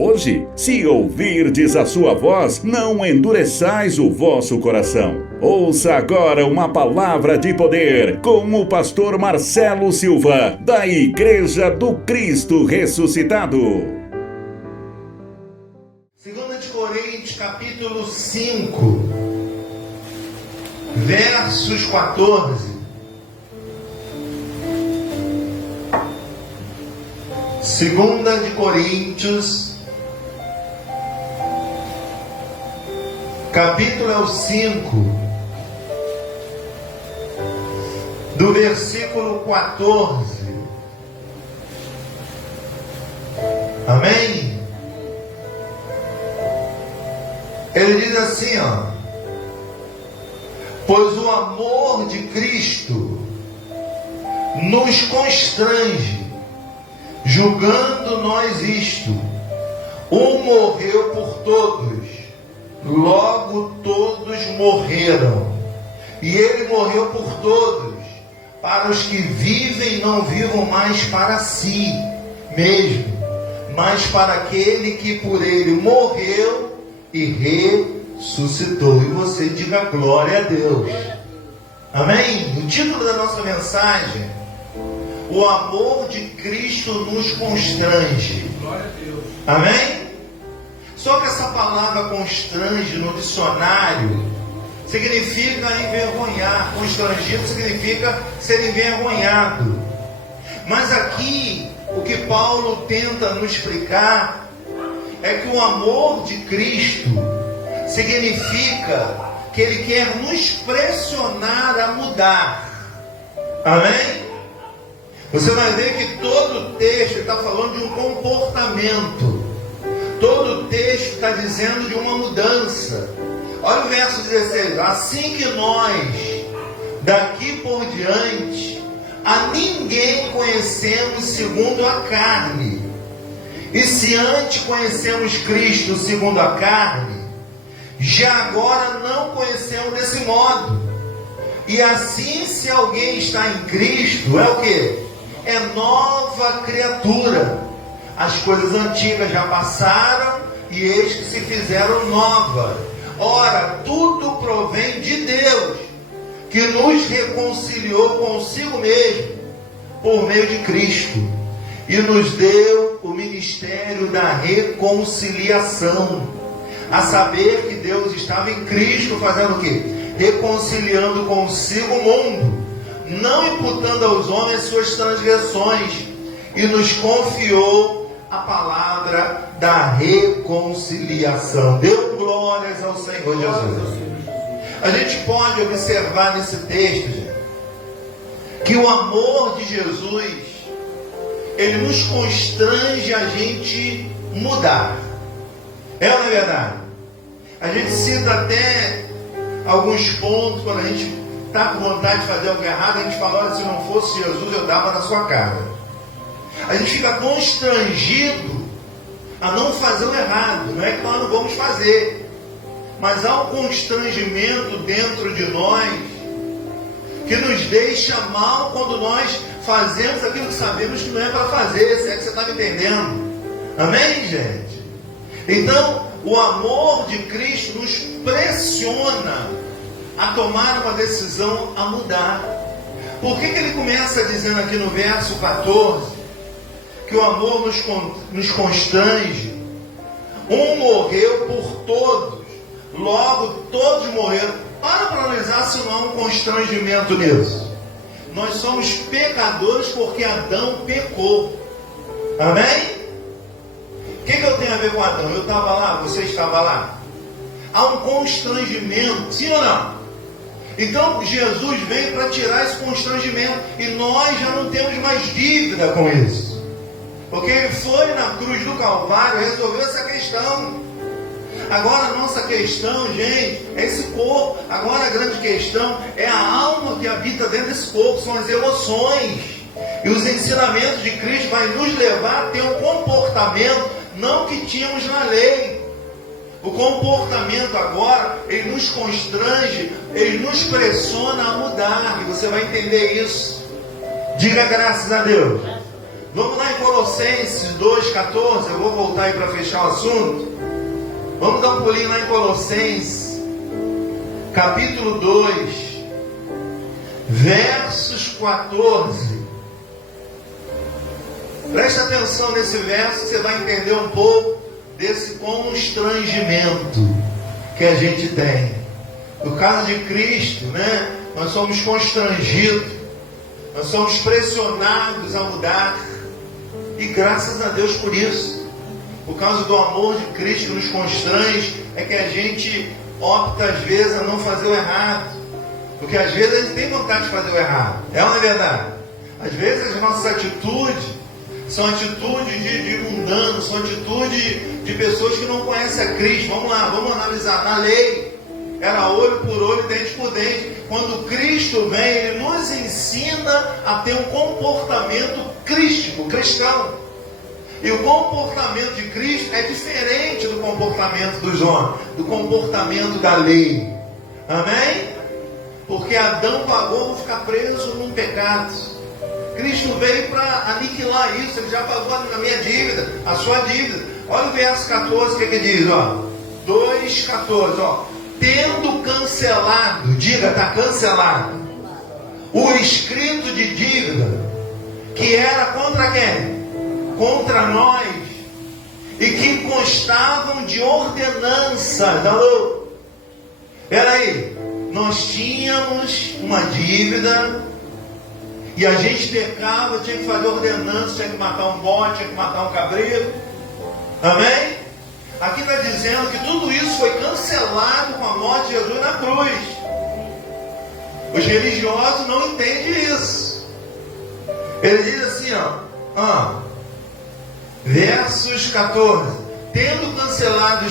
Hoje, se ouvirdes a sua voz, não endureçais o vosso coração. Ouça agora uma palavra de poder com o pastor Marcelo Silva, da Igreja do Cristo Ressuscitado. 2 de Coríntios, capítulo 5, versos 14. 2 de Coríntios, capítulo 5, do versículo 14. Amém? Ele diz assim, pois o amor de Cristo nos constrange, julgando nós isto: um morreu por todos, logo todos morreram. E ele morreu por todos, para os que vivem não vivam mais para si mesmo, mas para aquele que por ele morreu e ressuscitou. E você diga glória a Deus. Amém? O título da nossa mensagem: o amor de Cristo nos constrange. Glória a Deus. Amém? Só que essa palavra constrange no dicionário significa envergonhar. Constrangido significa ser envergonhado. Mas aqui, o que Paulo tenta nos explicar é que o amor de Cristo significa que Ele quer nos pressionar a mudar. Amém? Você vai ver que todo o texto está falando de um comportamento. Todo o texto está dizendo de uma mudança. Olha o verso 16. Assim que nós, daqui por diante, a ninguém conhecemos segundo a carne. E se antes conhecemos Cristo segundo a carne, já agora não conhecemos desse modo. E assim, se alguém está em Cristo, é o quê? É nova criatura. As coisas antigas já passaram e eis que se fizeram novas. Ora, tudo provém de Deus, que nos reconciliou consigo mesmo por meio de Cristo e nos deu o ministério da reconciliação. A saber que Deus estava em Cristo fazendo o quê? Reconciliando consigo o mundo, não imputando aos homens suas transgressões, e nos confiou a palavra da reconciliação. Deu glórias ao Senhor Jesus. A gente pode observar nesse texto, gente, que o amor de Jesus, ele nos constrange a gente mudar. É ou não é verdade? A gente cita até alguns pontos quando a gente está com vontade de fazer algo errado. A gente fala: olha, se não fosse Jesus, eu dava na sua cara. A gente fica constrangido a não fazer o errado. Não é que nós não vamos fazer, mas há um constrangimento dentro de nós que nos deixa mal quando nós fazemos aquilo que sabemos que não é para fazer. Se é que você está me entendendo. Amém, gente? Então, o amor de Cristo nos pressiona a tomar uma decisão, a mudar. Por que ele começa dizendo aqui no verso 14 que o amor nos constrange? Um morreu por todos, logo todos morreram. Para analisar se não há um constrangimento nisso. Nós somos pecadores porque Adão pecou. Amém? O que eu tenho a ver com Adão? Eu estava lá, você estava lá. Há um constrangimento, sim ou não? Então Jesus veio para tirar esse constrangimento, e nós já não temos mais dívida com isso. Porque ele foi na cruz do Calvário e resolveu essa questão. Agora a nossa questão, gente, é esse corpo. Agora a grande questão é a alma que habita dentro desse corpo, são as emoções. E os ensinamentos de Cristo vai nos levar a ter um comportamento não que tínhamos na lei. O comportamento agora, ele nos constrange, ele nos pressiona a mudar. E você vai entender isso. Diga graças a Deus. Vamos lá em Colossenses 2,14. Eu vou voltar aí para fechar o assunto. Vamos dar um pulinho lá em Colossenses, capítulo 2, versos 14. Preste atenção nesse verso, você vai entender um pouco desse constrangimento que a gente tem. No caso de Cristo, né, nós somos constrangidos, nós somos pressionados a mudar, e graças a Deus por isso. Por causa do amor de Cristo que nos constrange, é que a gente opta às vezes a não fazer o errado, porque às vezes a gente tem vontade de fazer o errado, é ou não é verdade? Às vezes as nossas atitudes são atitudes de mundanos, são atitudes de pessoas que não conhecem a Cristo. Vamos lá, vamos analisar. Na lei, era olho por olho, dente por dente. Quando Cristo vem, Ele nos ensina a ter um comportamento crístico, cristão. E o comportamento de Cristo é diferente do comportamento dos homens, do comportamento da lei. Amém? Porque Adão pagou para ficar preso num pecado. Cristo veio para aniquilar isso. Ele já pagou a minha dívida, a sua dívida. Olha o verso 14, o que diz, ó. 2,14, ó. Tendo cancelado, diga, está cancelado, o escrito de dívida, que era contra quem? Contra nós, e que constavam de ordenanças. Alô? Peraí, nós tínhamos uma dívida, e a gente pecava, tinha que fazer ordenança, tinha que matar um bode, tinha que matar um cabrito. Amém? Aqui está dizendo que tudo isso foi cancelado com a morte de Jesus na cruz. Os religiosos não entendem isso. Ele diz assim, ó, versos 14: tendo cancelado o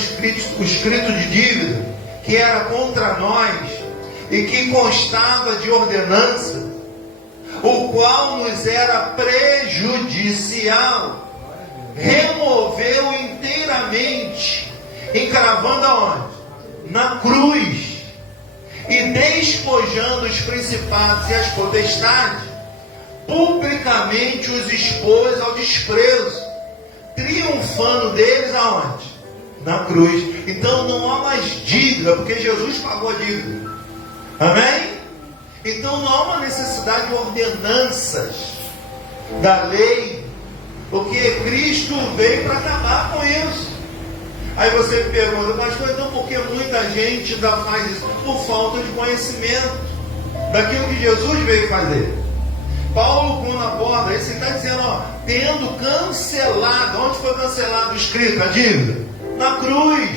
escrito de dívida, que era contra nós, e que constava de ordenança, o qual nos era prejudicial, removeu inteiramente, encravando aonde? Na cruz, e despojando os principados e as potestades, publicamente os expôs ao desprezo, triunfando deles aonde? Na cruz. Então não há mais dívida, porque Jesus pagou a dívida. Amém? Então não há uma necessidade de ordenanças da lei, porque Cristo veio para acabar com isso. Aí você me pergunta, pastor, então por que muita gente ainda faz isso? Por falta de conhecimento daquilo que Jesus veio fazer. Paulo, quando aborda isso, ele está dizendo, ó, tendo cancelado. Onde foi cancelado o escrito, a dívida? Na cruz.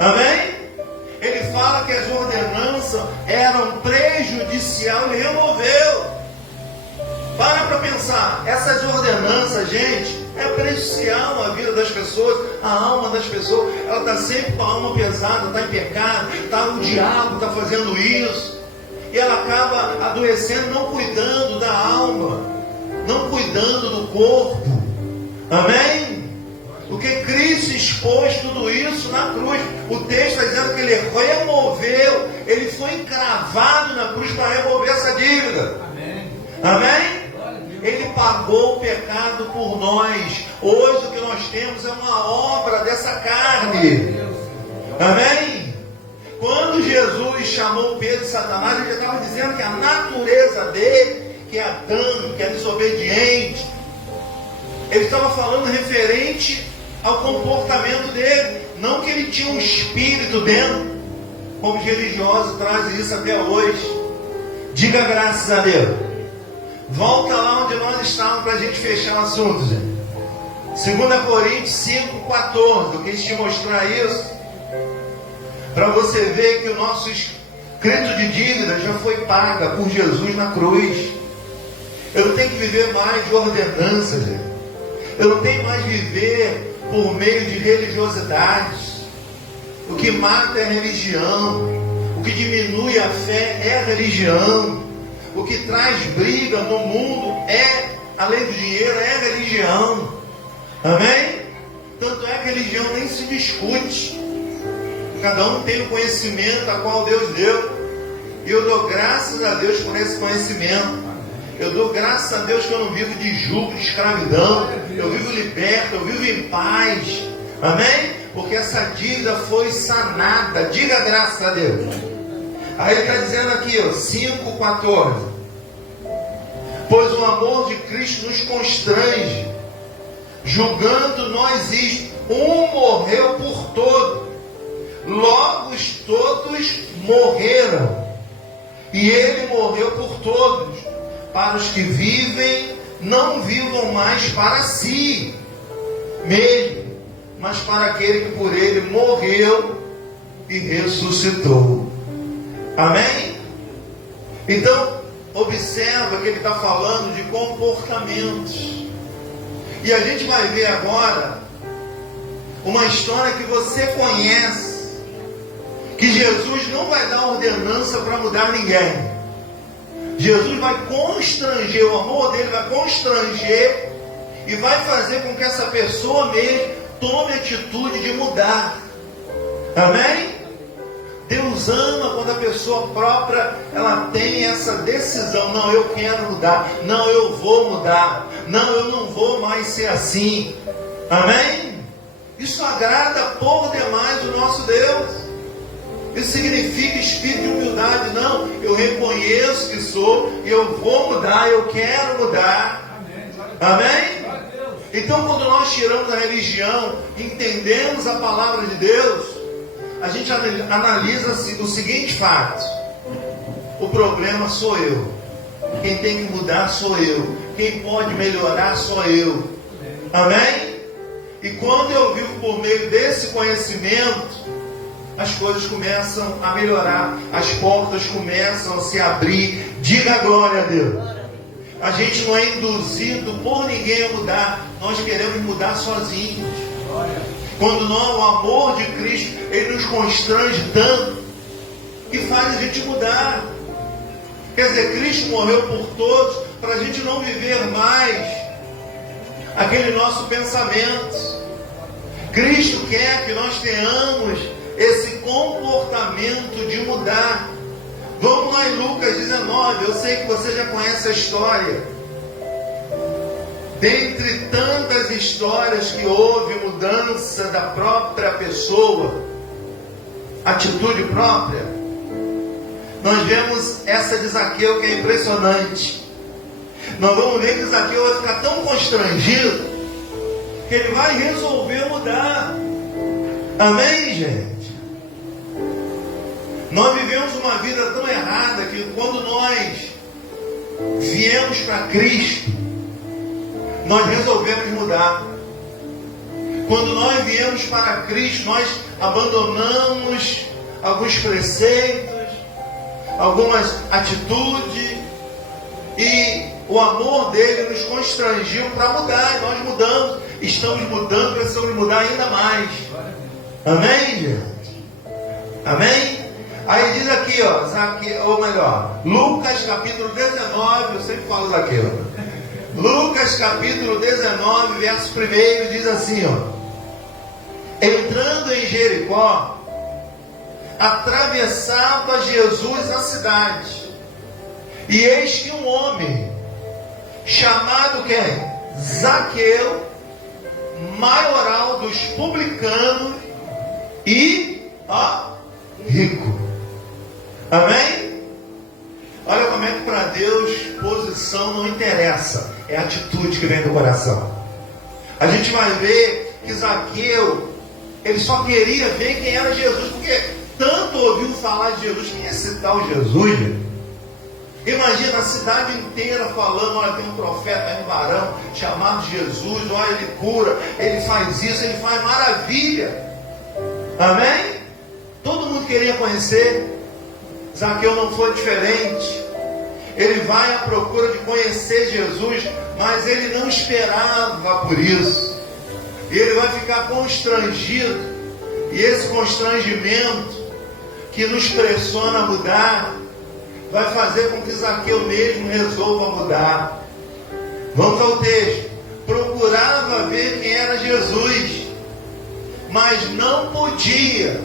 Amém? Ele fala que as ordenanças eram prejudicial, ele removeu. Para pensar, essas ordenanças, gente, é prejudicial à vida das pessoas, a alma das pessoas. Ela está sempre com a alma pesada, está em pecado, o diabo está fazendo isso, e ela acaba adoecendo, não cuidando da alma, não cuidando do corpo. Amém? Porque Cristo expôs tudo isso na cruz. O texto está dizendo que Ele removeu, Ele foi encravado na cruz para remover essa dívida. Amém? Amém? Ele pagou o pecado por nós. Hoje o que nós temos é uma obra dessa carne. Amém? Quando Jesus chamou Pedro e Satanás, ele já estava dizendo que a natureza dele, que é Adão, que é desobediente, ele estava falando referente ao comportamento dele, não que ele tinha um espírito dentro, como os religiosos trazem isso até hoje. Diga graças a Deus. Volta lá onde nós estávamos para a gente fechar o assunto, gente. 2 Coríntios 5,14. Eu quis te mostrar isso para você ver que o nosso escrito de dívida já foi paga por Jesus na cruz. Eu não tenho que viver mais de ordenanças, gente. Eu não tenho mais que viver por meio de religiosidades. O que mata é a religião. O que diminui a fé é a religião. O que traz briga no mundo é, além do dinheiro, é a religião. Amém? Tanto é que a religião nem se discute. Cada um tem o conhecimento a qual Deus deu. E eu dou graças a Deus por esse conhecimento. Eu dou graças a Deus que eu não vivo de jugo, de escravidão. Eu vivo liberto, eu vivo em paz. Amém? Porque essa dívida foi sanada. Diga graças a Deus. Aí ele está dizendo aqui, ó, 5,14. Pois o amor de Cristo nos constrange, julgando nós isto: um morreu por todos, logo todos morreram, e ele morreu por todos, para os que vivem, não vivam mais para si mesmo, mas para aquele que por ele morreu e ressuscitou. Amém? Então, observa que ele está falando de comportamentos. E a gente vai ver agora uma história que você conhece, que Jesus não vai dar ordenança para mudar ninguém. Jesus vai constranger, o amor dele vai constranger e vai fazer com que essa pessoa mesmo tome a atitude de mudar. Amém? Deus ama quando a pessoa própria, ela tem essa decisão: não, eu quero mudar, não, eu vou mudar, não, eu não vou mais ser assim. Amém? Isso agrada por demais o nosso Deus. Isso significa espírito de humildade. Não, eu reconheço que sou, eu vou mudar, eu quero mudar. Amém? Então, quando nós tiramos a religião, entendemos a palavra de Deus, a gente analisa o seguinte fato: o problema sou eu, quem tem que mudar sou eu, quem pode melhorar sou eu. Amém? E quando eu vivo por meio desse conhecimento, as coisas começam a melhorar, as portas começam a se abrir. Diga glória a Deus. A gente não é induzido por ninguém a mudar, nós queremos mudar sozinhos. Quando o amor de Cristo, ele nos constrange tanto, que faz a gente mudar. Quer dizer, Cristo morreu por todos, para a gente não viver mais aquele nosso pensamento. Cristo quer que nós tenhamos esse comportamento de mudar. Vamos lá em Lucas 19, eu sei que você já conhece a história. Dentre tantas histórias que houve mudança da própria pessoa, atitude própria, nós vemos essa de Zaqueu, que é impressionante. Nós vamos ver que Zaqueu vai ficar tão constrangido que ele vai resolver mudar. Amém, gente? Nós vivemos uma vida tão errada que quando nós viemos para Cristo, nós resolvemos mudar. Quando nós viemos para Cristo, nós abandonamos alguns preceitos, algumas atitudes, e o amor dele nos constrangiu para mudar, e nós mudamos, estamos mudando, precisamos mudar ainda mais. Amém, gente? Amém? Aí diz aqui, ó, Zaqueu, ou melhor, Lucas capítulo 19, eu sempre falo Zaqueu. Lucas capítulo 19, verso 1, diz assim, ó: entrando em Jericó, atravessava Jesus a cidade, e eis que um homem, chamado quem? Zaqueu, maioral dos publicanos e rico. Amém? Olha como é que para Deus posição não interessa, é a atitude que vem do coração. A gente vai ver que Zaqueu, ele só queria ver quem era Jesus, porque tanto ouviu falar de Jesus. Quem é esse tal Jesus? Imagina a cidade inteira falando: olha, tem um profeta aí, um varão chamado Jesus, olha, ele cura, ele faz isso, ele faz maravilha. Amém? Todo mundo queria conhecer. Zaqueu não foi diferente. Ele vai à procura de conhecer Jesus, mas ele não esperava por isso. E ele vai ficar constrangido. E esse constrangimento que nos pressiona a mudar, vai fazer com que Zaqueu mesmo resolva mudar. Vamos ao texto. Procurava ver quem era Jesus, mas não podia,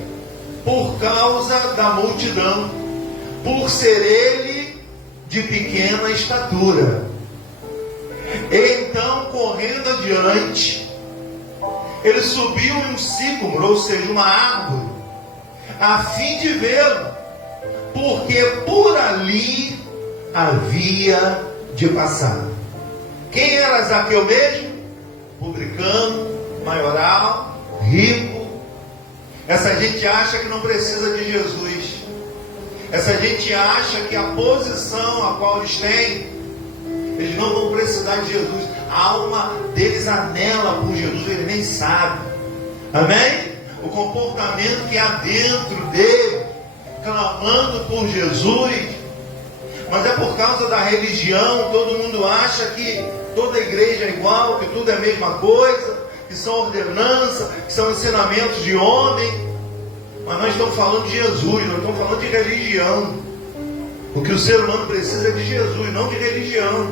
por causa da multidão, por ser ele de pequena estatura. Então, correndo adiante, ele subiu em um sicômoro, ou seja, uma árvore, a fim de vê-lo, porque por ali havia de passar. Quem era Zaqueu mesmo? Publicano, maioral, rico. Essa gente acha que não precisa de Jesus. Essa gente acha que a posição a qual eles têm, eles não vão precisar de Jesus. A alma deles anela por Jesus, ele nem sabe. Amém? O comportamento que há dentro dele, clamando por Jesus. Mas é por causa da religião, todo mundo acha que toda igreja é igual, que tudo é a mesma coisa, que são ordenanças, que são ensinamentos de homem. Mas nós estamos falando de Jesus, nós estamos falando de religião. O que o ser humano precisa é de Jesus, não de religião.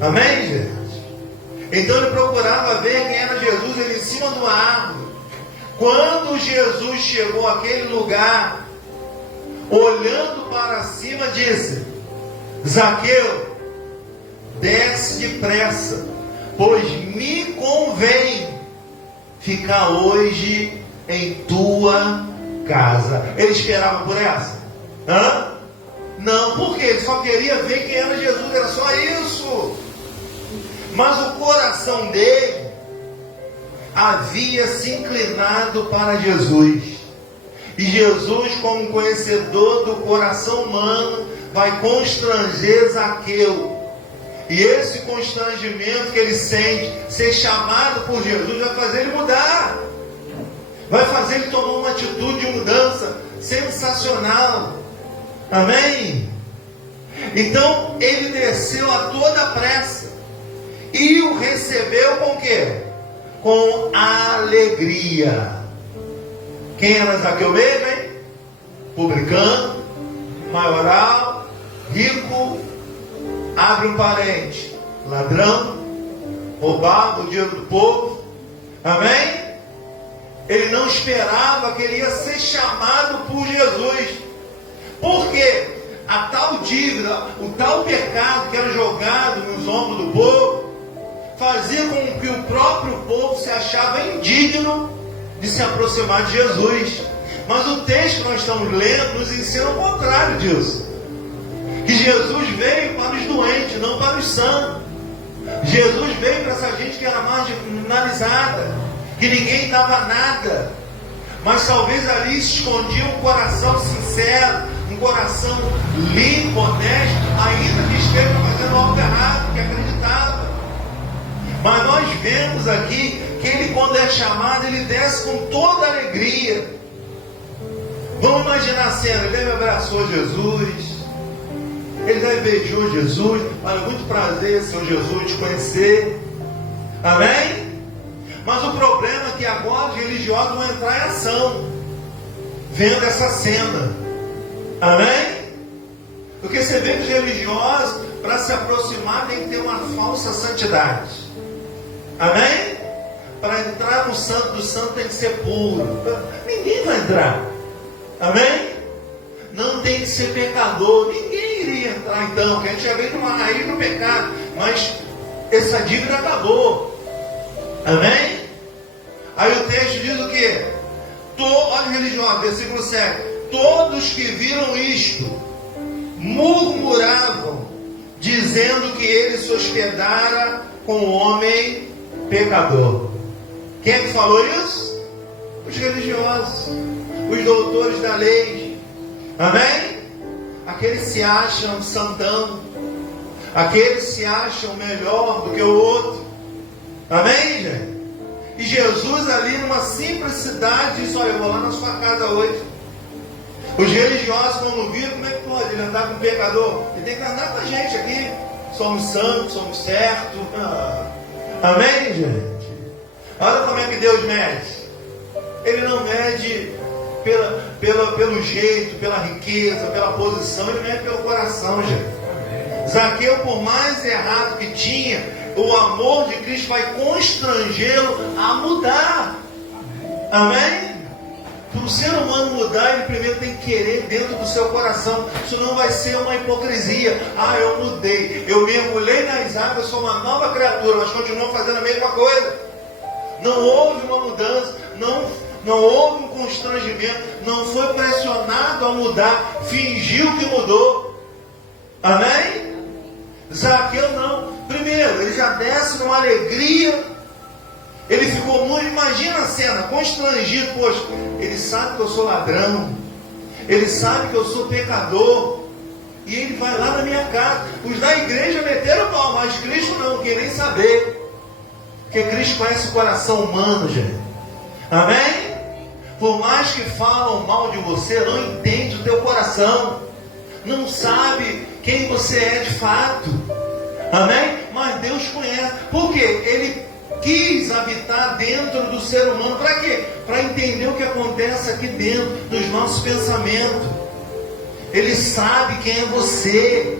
Amém, gente? Então ele procurava ver quem era Jesus, ele em cima do árvore. Quando Jesus chegou àquele lugar, olhando para cima, disse: Zaqueu, desce depressa, pois me convém ficar hoje em tua casa. Ele esperava por essa? Não, porque ele só queria ver quem era Jesus, era só isso. Mas o coração dele havia se inclinado para Jesus. E Jesus, como conhecedor do coração humano, vai constranger Zaqueu. E esse constrangimento que ele sente, ser chamado por Jesus, vai fazer ele mudar. Vai fazer ele tomar uma atitude de mudança sensacional. Amém? Então, ele desceu a toda pressa. E o recebeu com o quê? Com alegria. Quem era Zaqueu mesmo, hein? Publicano, maioral, rico, abre um parente, ladrão, roubava o dinheiro do povo. Amém? Ele não esperava que ele ia ser chamado por Jesus. Por quê? A tal dívida, o tal pecado que era jogado nos ombros do povo, fazia com que o próprio povo se achava indigno de se aproximar de Jesus. Mas o texto que nós estamos lendo nos ensina o contrário disso. Que Jesus veio para os doentes, não para os sãos. Jesus veio para essa gente que era marginalizada, que ninguém dava nada. Mas talvez ali se escondia um coração sincero, um coração limpo, honesto, ainda que esteja fazendo algo errado, que acreditava. Mas nós vemos aqui que ele, quando é chamado, ele desce com toda a alegria. Vamos imaginar a cena: ele deve abraçou Jesus, ele deve beijou Jesus. Olha, muito prazer, Senhor Jesus, te conhecer. Amém? Mas o problema é que agora os religiosos vão entrar em ação, vendo essa cena. Amém? Porque você vê que os religiosos, para se aproximar, tem que ter uma falsa santidade. Amém? Para entrar no santo do santo tem que ser puro. Ninguém vai entrar. Amém? Não tem que ser pecador. Ninguém iria entrar então, porque a gente já veio de uma raiz do pecado. Mas essa dívida acabou. Amém? Aí o texto diz o quê? Olha o religioso, versículo 7. Todos que viram isto murmuravam, dizendo que ele se hospedara com o homem pecador. Quem é que falou isso? Os religiosos, os doutores da lei. Amém? Aqueles se acham santão, aqueles se acham melhor do que o outro. Amém, gente? E Jesus ali numa simplicidade disse: olha, eu vou lá na sua casa hoje. Os religiosos, quando viram, como é que pode? Ele andar com um pecador? Ele tem que andar com a gente aqui. Somos santos, somos certos. Amém, gente? Olha como é que Deus mede. Ele não mede pelo jeito, pela riqueza, pela posição. Ele mede pelo coração, gente. Zaqueu, por mais errado que tinha, o amor de Cristo vai constrangê-lo a mudar. Amém? Para o ser humano mudar, ele primeiro tem que querer dentro do seu coração. Isso não vai ser uma hipocrisia. Ah, eu mudei, eu mergulhei nas águas, sou uma nova criatura, mas continuo fazendo a mesma coisa. Não houve uma mudança, não houve um constrangimento, não foi pressionado a mudar, fingiu que mudou. Amém? Zaqueu não. Primeiro, ele já desce numa alegria. Ele ficou muito, imagina a cena, constrangido. Poxa, ele sabe que eu sou ladrão, ele sabe que eu sou pecador, e ele vai lá na minha casa. Os da igreja meteram o pau, mas Cristo não quer nem saber, porque Cristo conhece o coração humano, gente. Amém? Por mais que falam mal de você, não entende o teu coração, não sabe quem você é de fato. Amém? Mas Deus conhece. Por quê? Ele quis habitar dentro do ser humano. Para quê? Para entender o que acontece aqui dentro dos nossos pensamentos. Ele sabe quem é você.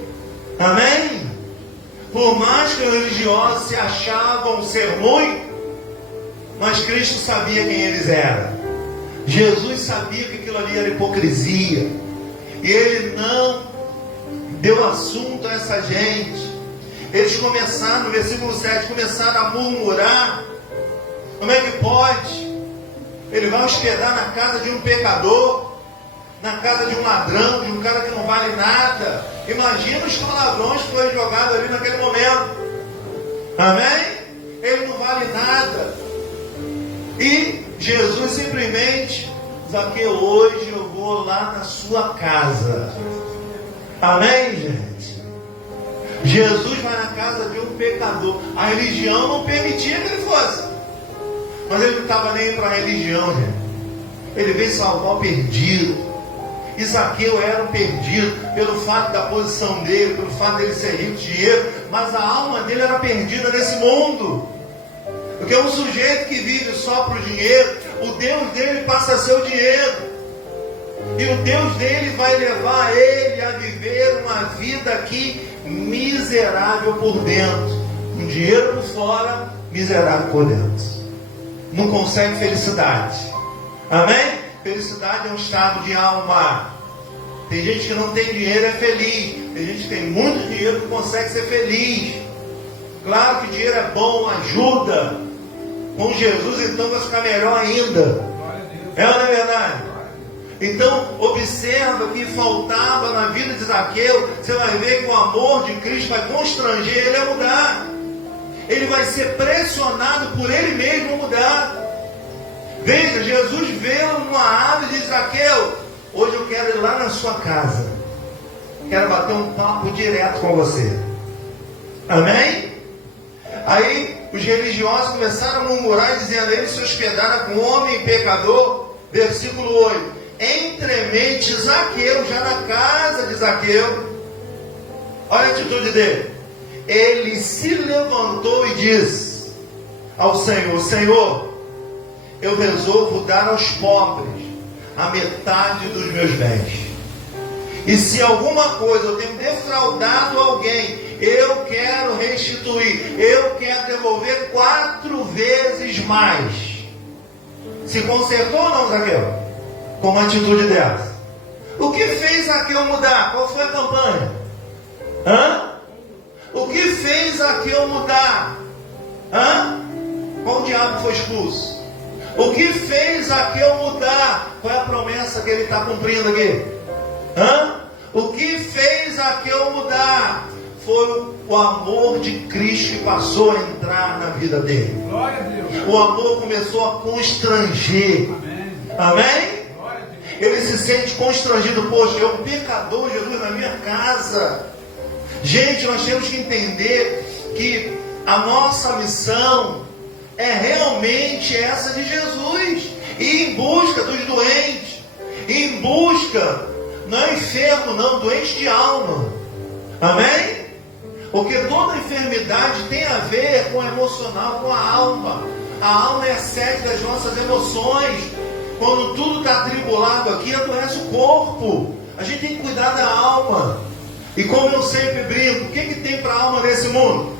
Amém? Por mais que os religiosos se achavam ser ruim, mas Cristo sabia quem eles eram. Jesus sabia que aquilo ali era hipocrisia, e ele não deu assunto a essa gente. Eles começaram, no versículo 7, começaram a murmurar. Como é que pode? Ele vai hospedar na casa de um pecador, na casa de um ladrão, de um cara que não vale nada. Imagina os palavrões que foram jogados ali naquele momento. Amém? Ele não vale nada. E Jesus simplesmente, Zaqueu, hoje eu vou lá na sua casa. Amém, gente? Jesus vai na casa de um pecador. A religião não permitia que ele fosse, mas ele não estava nem para a religião, gente. Ele veio salvar o perdido. E Zaqueu era um perdido pelo fato da posição dele, pelo fato dele ser rico de dinheiro, mas a alma dele era perdida nesse mundo. Porque um sujeito que vive só para o dinheiro, o Deus dele passa a ser o dinheiro. E o Deus dele vai levar ele a viver uma vida aqui miserável por dentro. Com dinheiro por fora, miserável por dentro. Não consegue felicidade. Amém? Felicidade é um estado de alma. Tem gente que não tem dinheiro e é feliz. Tem gente que tem muito dinheiro que consegue ser feliz. Claro que dinheiro é bom, ajuda. Com Jesus então vai ficar melhor ainda. É ou não é verdade? Então observa que faltava na vida de Zaqueu. Você vai ver que o amor de Cristo vai constranger ele a mudar. Ele vai ser pressionado por ele mesmo a mudar. Veja, Jesus veio numa ave e diz: Zaqueu, hoje eu quero ir lá na sua casa, quero bater um papo direto com você. Amém? Aí os religiosos começaram a murmurar, dizendo: ele se hospedara com homem pecador. Versículo 8: entremente Zaqueu, já na casa de Zaqueu, olha a atitude dele. Ele se levantou e disse ao Senhor: Senhor, eu resolvo dar aos pobres a metade dos meus bens. E se alguma coisa eu tenho defraudado alguém, eu quero restituir, eu quero devolver 4 vezes mais. Se consertou ou não, Zaqueu? Com uma atitude dessa. O que fez Zaqueu mudar? Qual foi a campanha? O que fez Zaqueu mudar? Qual diabo foi expulso? O que fez Zaqueu mudar? Qual é a promessa que ele está cumprindo aqui? O que fez Zaqueu mudar? Foi o amor de Cristo que passou a entrar na vida dele. Glória a Deus. O amor começou a constranger. Amém? Ele se sente constrangido. Poxa, eu um pecador, Jesus na minha casa. Gente, nós temos que entender que a nossa missão é realmente essa de Jesus. Ir em busca dos doentes. Ir em busca, não é enfermo não, doente de alma. Amém? Porque toda enfermidade tem a ver com o emocional, com a alma. A alma é a sede das nossas emoções. Quando tudo está atribulado aqui, adoece o corpo. A gente tem que cuidar da alma. E como eu sempre brinco, o que tem para a alma nesse mundo?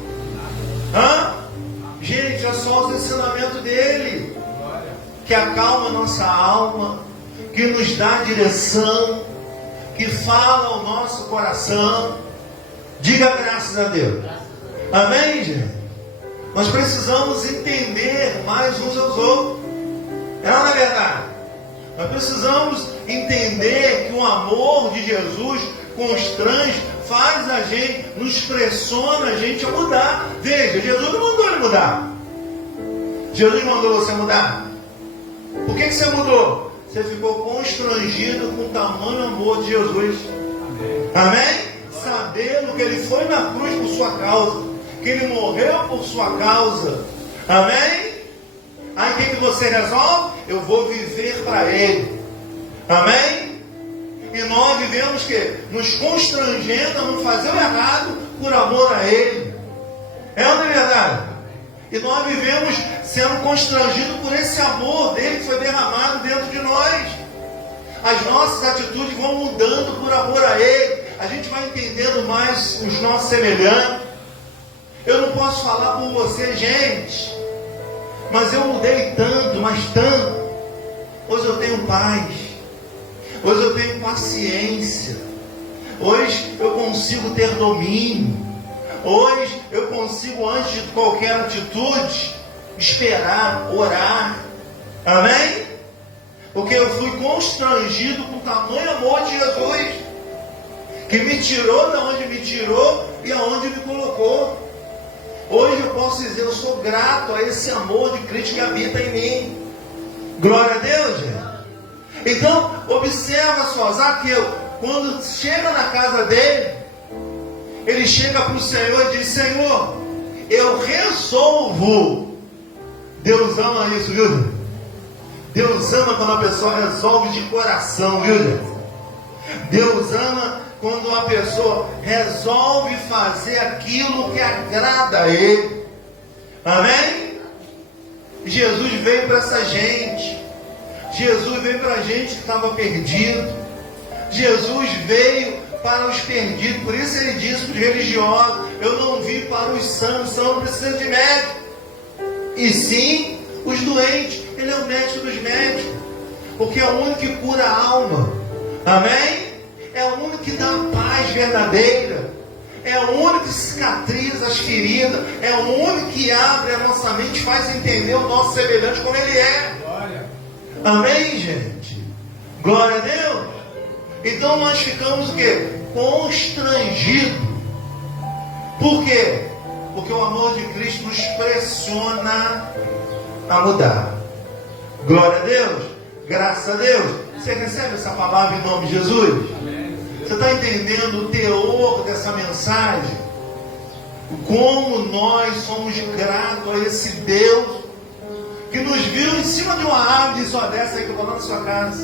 Gente, é só os ensinamentos dele, que acalma a nossa alma, que nos dá direção, que fala ao nosso coração. Diga graças a Deus. Amém, gente? Nós precisamos entender mais uns aos outros. Não é verdade? Nós precisamos entender que o amor de Jesus constrange, faz a gente, nos pressiona a gente a mudar. Veja, Jesus não mandou ele mudar. Jesus mandou você mudar. Por que você mudou? Você ficou constrangido com o tamanho amor de Jesus. Amém? Sabendo que ele foi na cruz por sua causa, que ele morreu por sua causa. Amém? Aí o que você resolve? Eu vou viver para ele. Amém? E nós vivemos que nos constrangendo a não fazer o errado por amor a ele. É ou não é verdade? E nós vivemos sendo constrangidos por esse amor dele que foi derramado dentro de nós. As nossas atitudes vão mudando por amor a ele. A gente vai entendendo mais os nossos semelhantes. Eu não posso falar por você, gente, mas eu mudei tanto, mas tanto. Hoje eu tenho paz. Hoje eu tenho paciência. Hoje eu consigo ter domínio. Hoje eu consigo, antes de qualquer atitude, esperar, orar. Amém? Porque eu fui constrangido com o tamanho amor de Jesus, que me tirou da onde me tirou e aonde me colocou. Hoje eu posso dizer, eu sou grato a esse amor de Cristo que habita em mim. Glória a Deus, gente. Então, observa só, Zaqueu, quando chega na casa dele, ele chega para o Senhor e diz: Senhor, eu resolvo. Deus ama isso, viu? Deus ama quando a pessoa resolve de coração, viu, gente? Deus ama quando a pessoa resolve fazer aquilo que agrada a ele. Amém? Jesus veio para essa gente. Jesus veio para a gente que estava perdido. Jesus veio para os perdidos. Por isso ele disse para os religiosos: eu não vim para os sãos não precisam de médico, e sim os doentes. Ele é o médico dos médicos, porque é o único que cura a alma. Amém? É o único que dá a paz verdadeira. É o único que cicatriza as feridas. É o único que abre a nossa mente, faz entender o nosso semelhante como ele é. Glória. Amém, gente? Glória a Deus. Então nós ficamos o quê? Constrangidos. Por quê? Porque o amor de Cristo nos pressiona a mudar. Glória a Deus. Graças a Deus. Você recebe essa palavra em nome de Jesus? Você está entendendo o teor dessa mensagem? Como nós somos gratos a esse Deus que nos viu em cima de uma árvore e disse: ó, desce aí que eu vou lá na sua casa.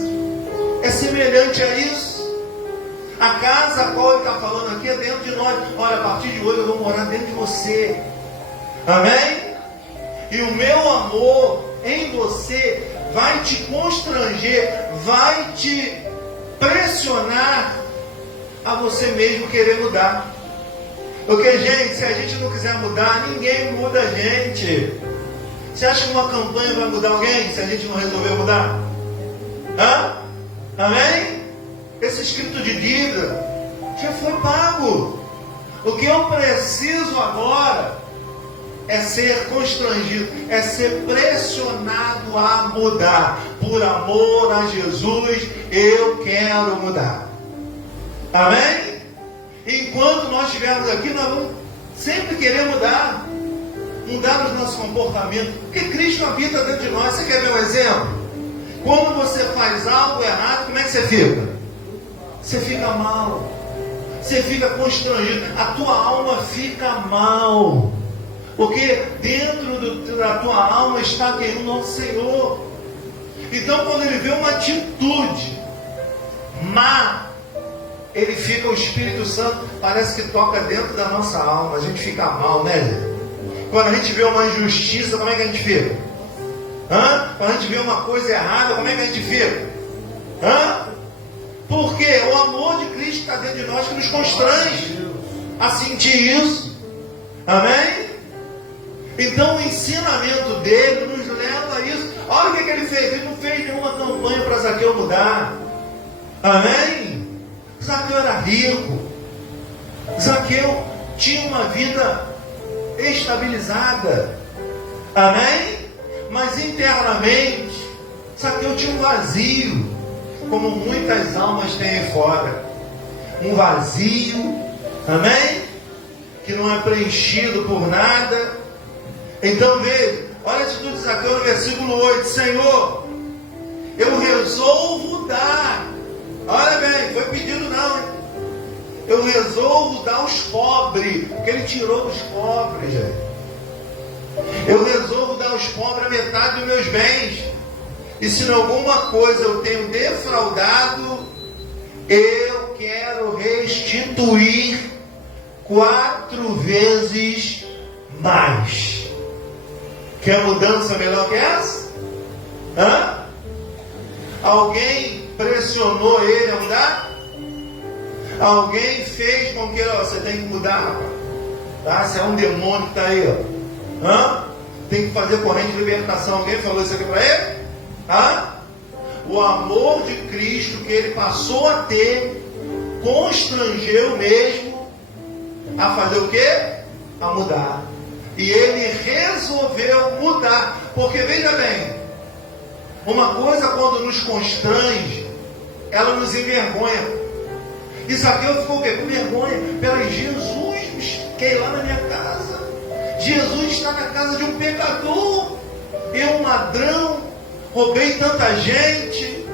É semelhante a isso. A casa a qual ele está falando aqui é dentro de nós. Olha, a partir de hoje eu vou morar dentro de você. Amém? E o meu amor em você vai te constranger, vai te pressionar a você mesmo querer mudar. Porque, gente, se a gente não quiser mudar, ninguém muda a gente. Você acha que uma campanha vai mudar alguém se a gente não resolver mudar? Hã? Amém? Esse escrito de dívida já foi pago. O que eu preciso agora é ser constrangido, é ser pressionado a mudar. Por amor a Jesus, eu quero mudar. Amém? Enquanto nós estivermos aqui, nós vamos sempre querer mudar. Mudar os nossos comportamentos. Porque Cristo habita dentro de nós. Você quer ver um exemplo? Quando você faz algo errado, como é que você fica? Você fica mal. Você fica constrangido. A tua alma fica mal. Porque dentro da tua alma está quem? O nosso Senhor. Então quando ele vê uma atitude má, ele fica, o Espírito Santo parece que toca dentro da nossa alma. A gente fica mal, né, gente? Quando a gente vê uma injustiça, como é que a gente fica? Hã? Quando a gente vê uma coisa errada, como é que a gente fica? Hã? Porque o amor de Cristo está dentro de nós, que nos constrange a sentir isso. Amém? Então o ensinamento dele nos leva a isso. Olha o que ele fez. Ele não fez nenhuma campanha para Zaqueu mudar. Amém? Zaqueu era rico. Zaqueu tinha uma vida estabilizada. Amém? Mas internamente, Zaqueu tinha um vazio, como muitas almas têm aí fora. Um vazio, amém? Que não é preenchido por nada. Então veja, olha a atitude de Zaqueu no versículo 8. Senhor, eu resolvo dar. Olha bem, foi pedido não, hein? Eu resolvo dar aos pobres, porque ele tirou os pobres, gente. Eu resolvo dar aos pobres a metade dos meus bens. E se em alguma coisa eu tenho defraudado, eu quero restituir 4 vezes mais. Quer mudança melhor que essa? Hã? Alguém pressionou ele a mudar? Alguém fez com que você tem que mudar, rapaz? Tá? Se é um demônio que está aí, ó. Hã? Tem que fazer corrente de libertação. Alguém falou isso aqui para ele? Hã? O amor de Cristo que ele passou a ter constrangeu mesmo a fazer o quê? A mudar. E ele resolveu mudar. Porque veja bem, uma coisa quando nos constrange, ela nos envergonha. E Zaqueu ficou o quê? Com vergonha. Peraí, Jesus quer ir lá na minha casa. Jesus está na casa de um pecador. Eu, um ladrão, roubei tanta gente.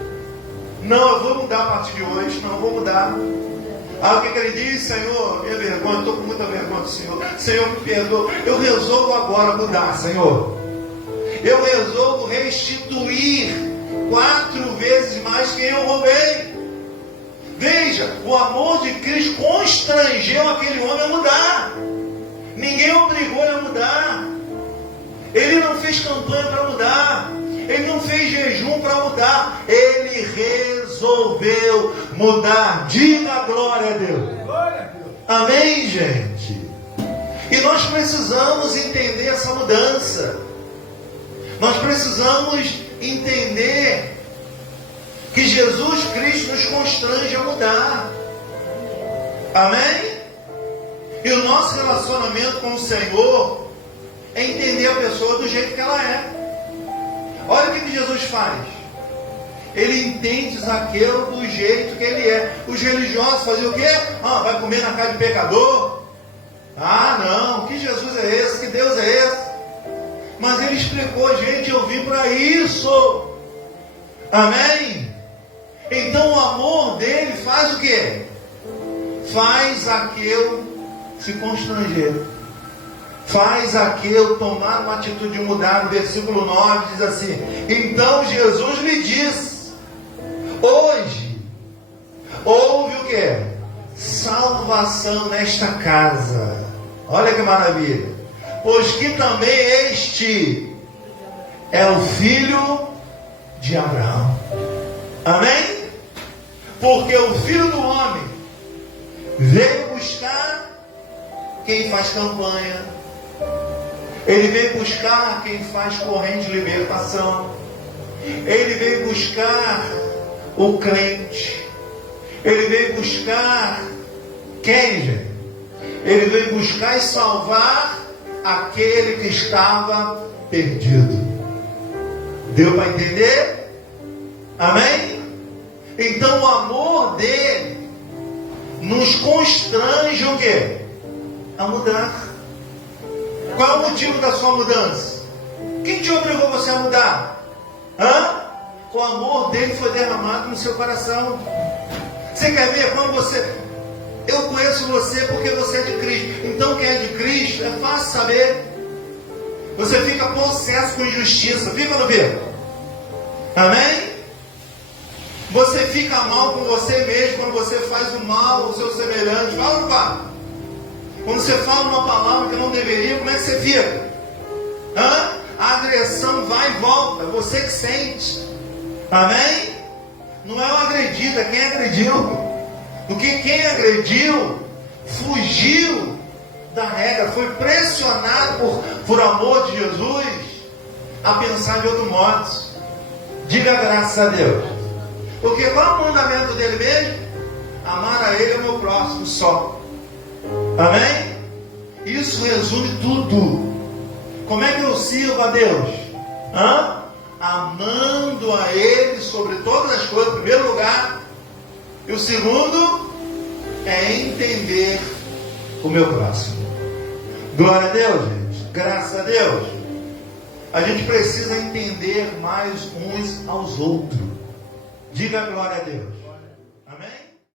Não, eu vou mudar a partir de hoje. Não, eu vou mudar. Ah, o que ele diz? Senhor, minha vergonha, estou com muita vergonha do Senhor. Senhor, me perdoa. Eu resolvo agora mudar, Senhor. Eu resolvo restituir 4 vezes mais que eu roubei. Veja, o amor de Cristo constrangeu aquele homem a mudar. Ninguém obrigou ele a mudar. Ele não fez campanha para mudar. Ele não fez jejum para mudar. Ele resolveu mudar. Diga glória a Deus. Amém, gente? E nós precisamos entender essa mudança. Nós precisamos entender que Jesus Cristo nos constrange a mudar. Amém? E o nosso relacionamento com o Senhor é entender a pessoa do jeito que ela é. Olha o que Jesus faz. Ele entende Zaqueu do jeito que ele é. Os religiosos faziam o quê? Vai comer na casa de pecador? Não, que Jesus é esse? Que Deus é esse? Mas ele explicou, gente, eu vim para isso. Amém? Então o amor dele faz o quê? Faz Zaqueu se constranger. Faz Zaqueu tomar uma atitude de mudar. No versículo 9 diz assim: então Jesus lhe disse: hoje houve o quê? Salvação nesta casa. Olha que maravilha. Pois que também este é o filho de Abraão. Amém? Porque o Filho do Homem veio buscar quem faz campanha. Ele veio buscar quem faz corrente de libertação. Ele veio buscar o crente. Ele veio buscar quem, gente? Ele veio buscar e salvar aquele que estava perdido. Deu para entender? Amém? Então o amor dele nos constrange o quê? A mudar. Qual é o motivo da sua mudança? Quem te obrigou você a mudar? O amor dele foi derramado no seu coração. Você quer ver quando você... Eu conheço você porque você é de Cristo. Então quem é de Cristo é fácil saber. Você fica possesso com injustiça. Fica no ver? Amém? Você fica mal com você mesmo quando você faz o mal ao seu semelhante. Fala, não fala? Quando você fala uma palavra que não deveria, como é que você fica? A agressão vai e volta. Você que sente. Amém? Não é o agredido, é quem agrediu. Porque quem agrediu fugiu da regra, foi pressionado por amor de Jesus a pensar de outro modo. Diga graças a Deus. Porque qual é o mandamento dele mesmo? Amar a ele e ao meu próximo só. Amém? Isso resume tudo. Como é que eu sirvo a Deus? Amando a Ele sobre todas as coisas, em primeiro lugar. E o segundo é entender o meu próximo. Glória a Deus, gente. Graças a Deus. A gente precisa entender mais uns aos outros. Diga glória a Deus.